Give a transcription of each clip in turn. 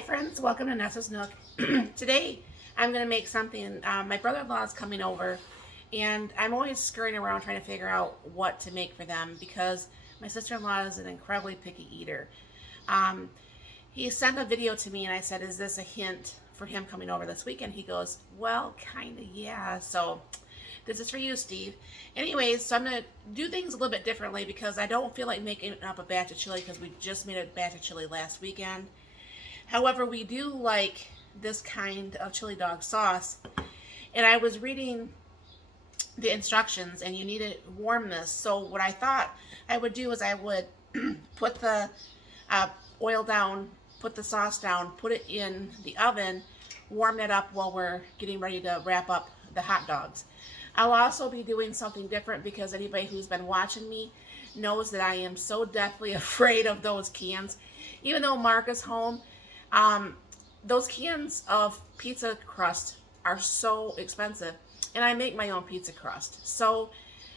Hi friends, welcome to Nessa's Nook. Today I'm going to make something. My brother-in-law is coming over and I'm always scurrying around trying to figure out what to make for them because my sister-in-law is an incredibly picky eater. Um, he sent a video to me and I said, is this a hint for him coming over this weekend? He goes, well, kind of, yeah. So this is for you, Steve. Anyways, so I'm going to do things a little bit differently because I don't feel like making up a batch of chili because we just made a batch of chili last weekend. However, we do like this kind of chili dog sauce. And I was reading the instructions and you need to warm this. So what I thought I would do is I would put the oil down, put the sauce down, put it in the oven, warm it up while we're getting ready to wrap up the hot dogs. I'll also be doing something different because anybody who's been watching me knows that I am so deathly afraid of those cans. Even though Mark is home, those cans of pizza crust are so expensive, and I make my own pizza crust. So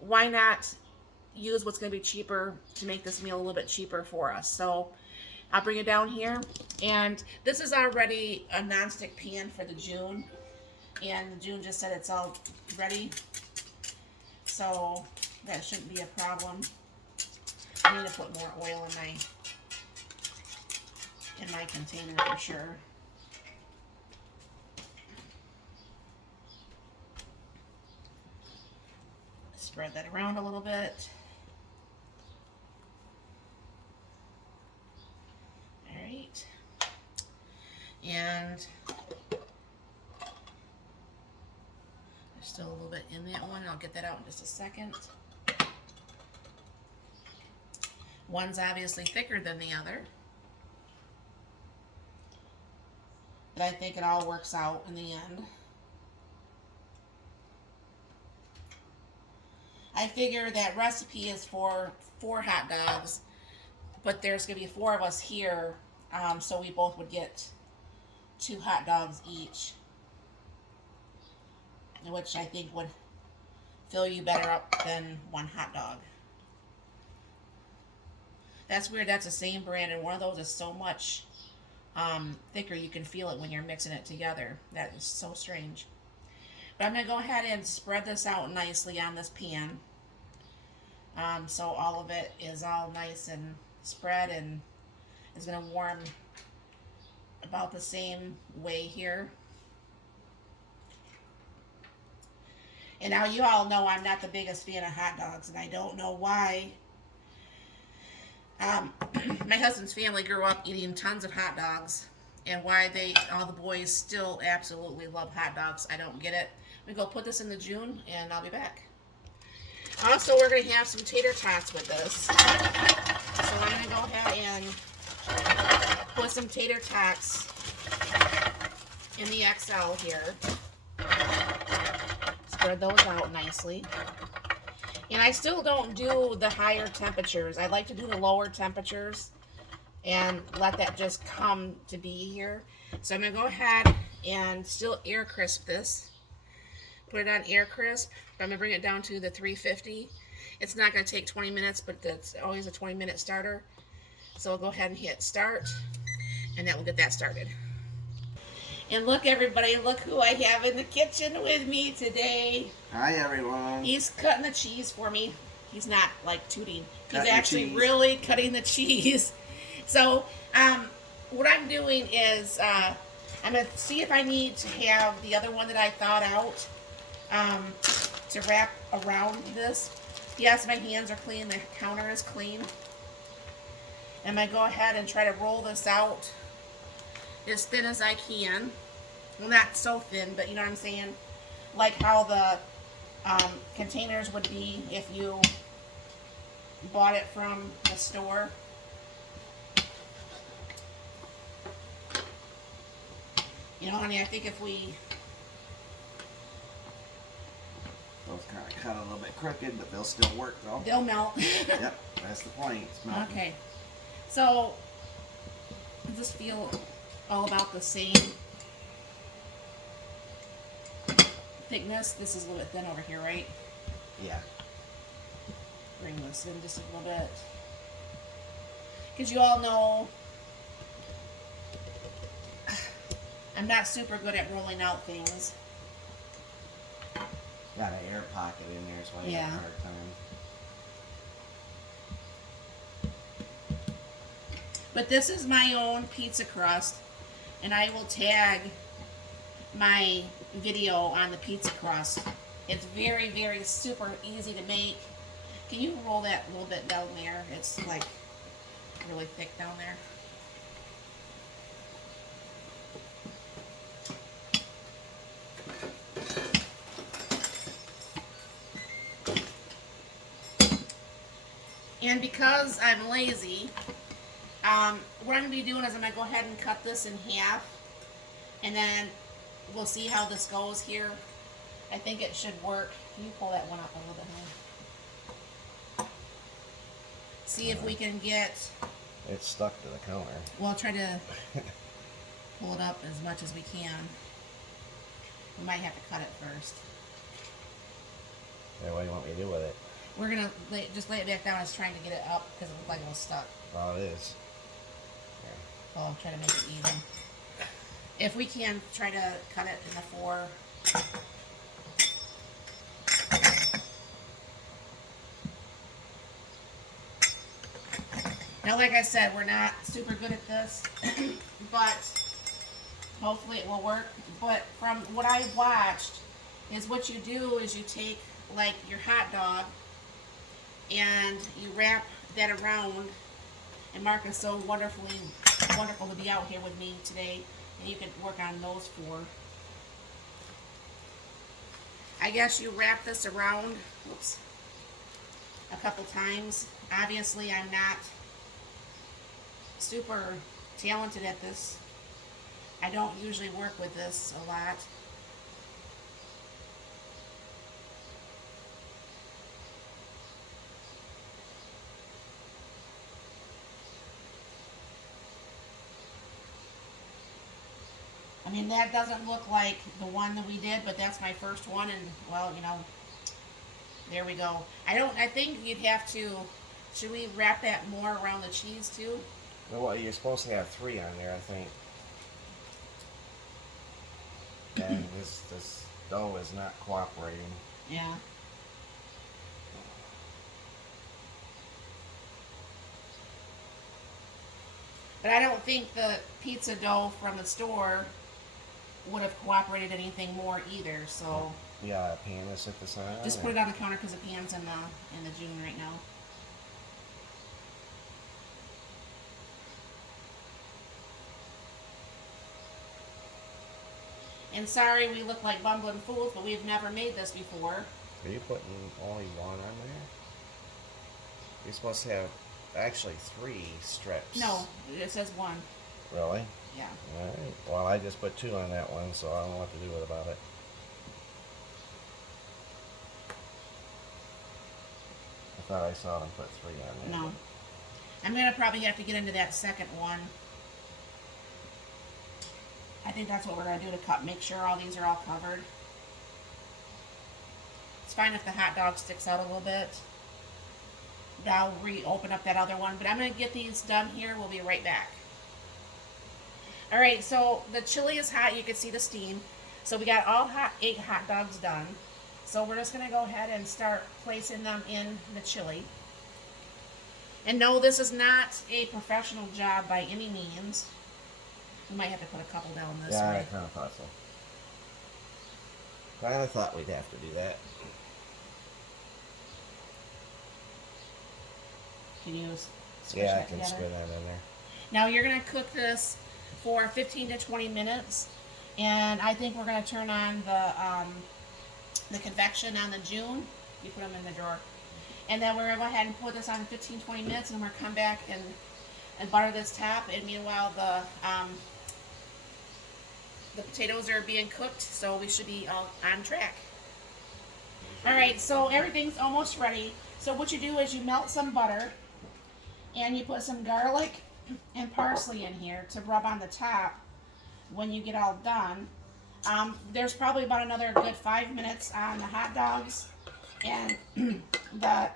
why not use what's going to be cheaper to make this meal a little bit cheaper for us? So I'll bring it down here, and this is already a nonstick pan for the June, and June just said it's all ready, so that shouldn't be a problem. I need to put more oil in my container for sure. Spread that around a little bit. All right. And there's still a little bit in that one. I'll get that out in just a second. One's obviously thicker than the other, but I think it all works out in the end. I figure that recipe is for 4 hot dogs, but there's going to be 4 of us here, so we both would get 2 hot dogs each, which I think would fill you better up than 1 hot dog. That's weird. That's the same brand, and one of those is so much thicker you can feel it when you're mixing it together. That is so strange. But I'm going to go ahead and spread this out nicely on this pan. So all of it is all nice and spread and is going to warm about the same way here. And now you all know I'm not the biggest fan of hot dogs, and I don't know why. My husband's family grew up eating tons of hot dogs, and why all the boys still absolutely love hot dogs, I don't get it. I'm going to go put this in the June, and I'll be back. Also, we're going to have some tater tots with this. So I'm going to go ahead and put some tater tots in the XL here. Spread those out nicely. And I still don't do the higher temperatures. I like to do the lower temperatures and let that just come to be here. So I'm going to go ahead and still air crisp this. Put it on air crisp. I'm going to bring it down to the 350. It's not going to take 20 minutes, but it's always a 20-minute starter. So I'll go ahead and hit start, and that will get that started. And look, everybody, look who I have in the kitchen with me today. Hi, everyone. He's cutting the cheese for me. He's not, like, tooting. He's actually really cutting the cheese. So, what I'm doing is, I'm going to see if I need to have the other one that I thawed out to wrap around this. Yes, my hands are clean. The counter is clean. I'm going to go ahead and try to roll this out as thin as I can. Well, not so thin, but you know what I'm saying? Like how the containers would be if you bought it from the store. You know, honey, I think if we... Those kind of cut a little bit crooked, but they'll still work, though. They'll melt. Yep, that's the point. It's melting. Okay. So, does this feel all about the same thickness? This is a little bit thin over here, right? Yeah. Bring this in just a little bit. Because you all know I'm not super good at rolling out things. Got an air pocket in there, so I have a hard time. But this is my own pizza crust, and I will tag my video on the pizza crust. It's very, very super easy to make. Can you roll that a little bit down there? It's like really thick down there. And because I'm lazy, what I'm going to be doing is I'm going to go ahead and cut this in half, and then we'll see how this goes here. I think it should work. Can you pull that one up a little bit more? See if we can get... It's stuck to the counter. We'll try to pull it up as much as we can. We might have to cut it first. Yeah, what do you want me to do with it? We're going to just lay it back down. I was trying to get it up because it looked like it was stuck. Oh, it is. Yeah. Well, I'll try to make it even. If we can, try to cut it in the 4. Now, like I said, we're not super good at this, but hopefully it will work. But from what I watched, is what you do is you take like your hot dog and you wrap that around. And Mark is so wonderful to be out here with me today, and you can work on those 4. I guess you wrap this around, oops, a couple times. Obviously, I'm not super talented at this. I don't usually work with this a lot. I mean, that doesn't look like the one that we did, but that's my first one, and, well, you know, there we go. I think you'd have to, should we wrap that more around the cheese, too? Well, you're supposed to have 3 on there, I think. And this dough is not cooperating. Yeah. But I don't think the pizza dough from the store would have cooperated anything more either, so Yeah, a pan to set this on. just put it on the counter because the pan's in the June right now. And sorry we look like bumbling fools, but we've never made this before. Are you putting only 1 on there? You're supposed to have actually 3 strips. No, it says 1. Really? Yeah. Alright. Well, I just put 2 on that one, so I don't know what to do about it. I thought I saw them put 3 on there. No. I'm going to probably have to get into that second one. I think that's what we're going to do to cut. Make sure all these are all covered. It's fine if the hot dog sticks out a little bit. I'll reopen up that other one. But I'm going to get these done here. We'll be right back. Alright, so the chili is hot. You can see the steam. So we got all 8 hot dogs done. So we're just going to go ahead and start placing them in the chili. And no, this is not a professional job by any means. We might have to put a couple down this Yeah, way. I kind of thought so. Kind of thought we'd have to do that. Can you squish Yeah, I that can together? squid that in there. Now you're going to cook this for 15 to 20 minutes. And I think we're going to turn on the convection on the June. You put them in the drawer. And then we're going to go ahead and put this on 15-20 minutes, and we're going to come back and butter this top. And meanwhile, the potatoes are being cooked, so we should be all on track. Alright, so everything's almost ready. So what you do is you melt some butter, and you put some garlic and parsley in here to rub on the top when you get all done. There's probably about another good 5 minutes on the hot dogs, and the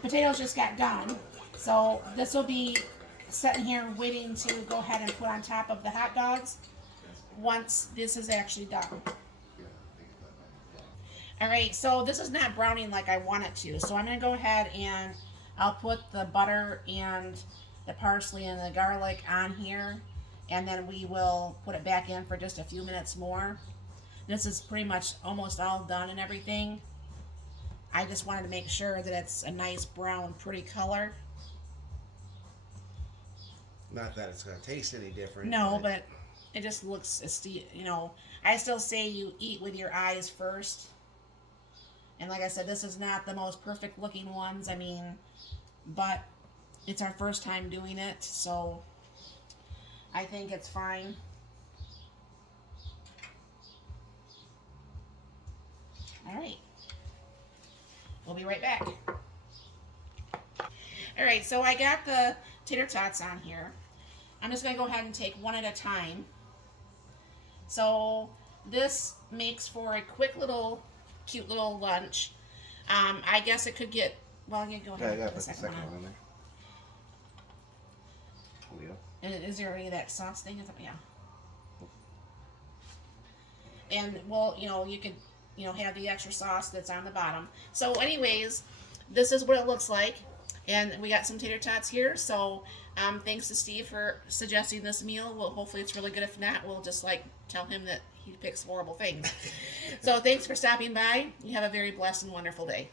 potatoes just got done. So this will be sitting here waiting to go ahead and put on top of the hot dogs once this is actually done. Alright, so this is not browning like I want it to. So I'm going to go ahead and I'll put the butter and the parsley and the garlic on here. And then we will put it back in for just a few minutes more. This is pretty much almost all done and everything. I just wanted to make sure that it's a nice brown, pretty color. Not that it's going to taste any different. No, but it just looks, you know, I still say you eat with your eyes first. And like I said, this is not the most perfect looking ones. I mean, but it's our first time doing it, so I think it's fine. Alright. We'll be right back. Alright, so I got the tater tots on here. I'm just going to go ahead and take one at a time. So this makes for a quick little, cute little lunch. I guess it could get, well, you go ahead and put the second one on. there. Wheel. And is there any of that sauce thing? Yeah. And, well, you know, you could, you know, have the extra sauce that's on the bottom. So anyways, this is what it looks like. And we got some tater tots here. So thanks to Steve for suggesting this meal. Well, hopefully it's really good. If not, we'll just like tell him that he picks horrible things. So thanks for stopping by. You have a very blessed and wonderful day.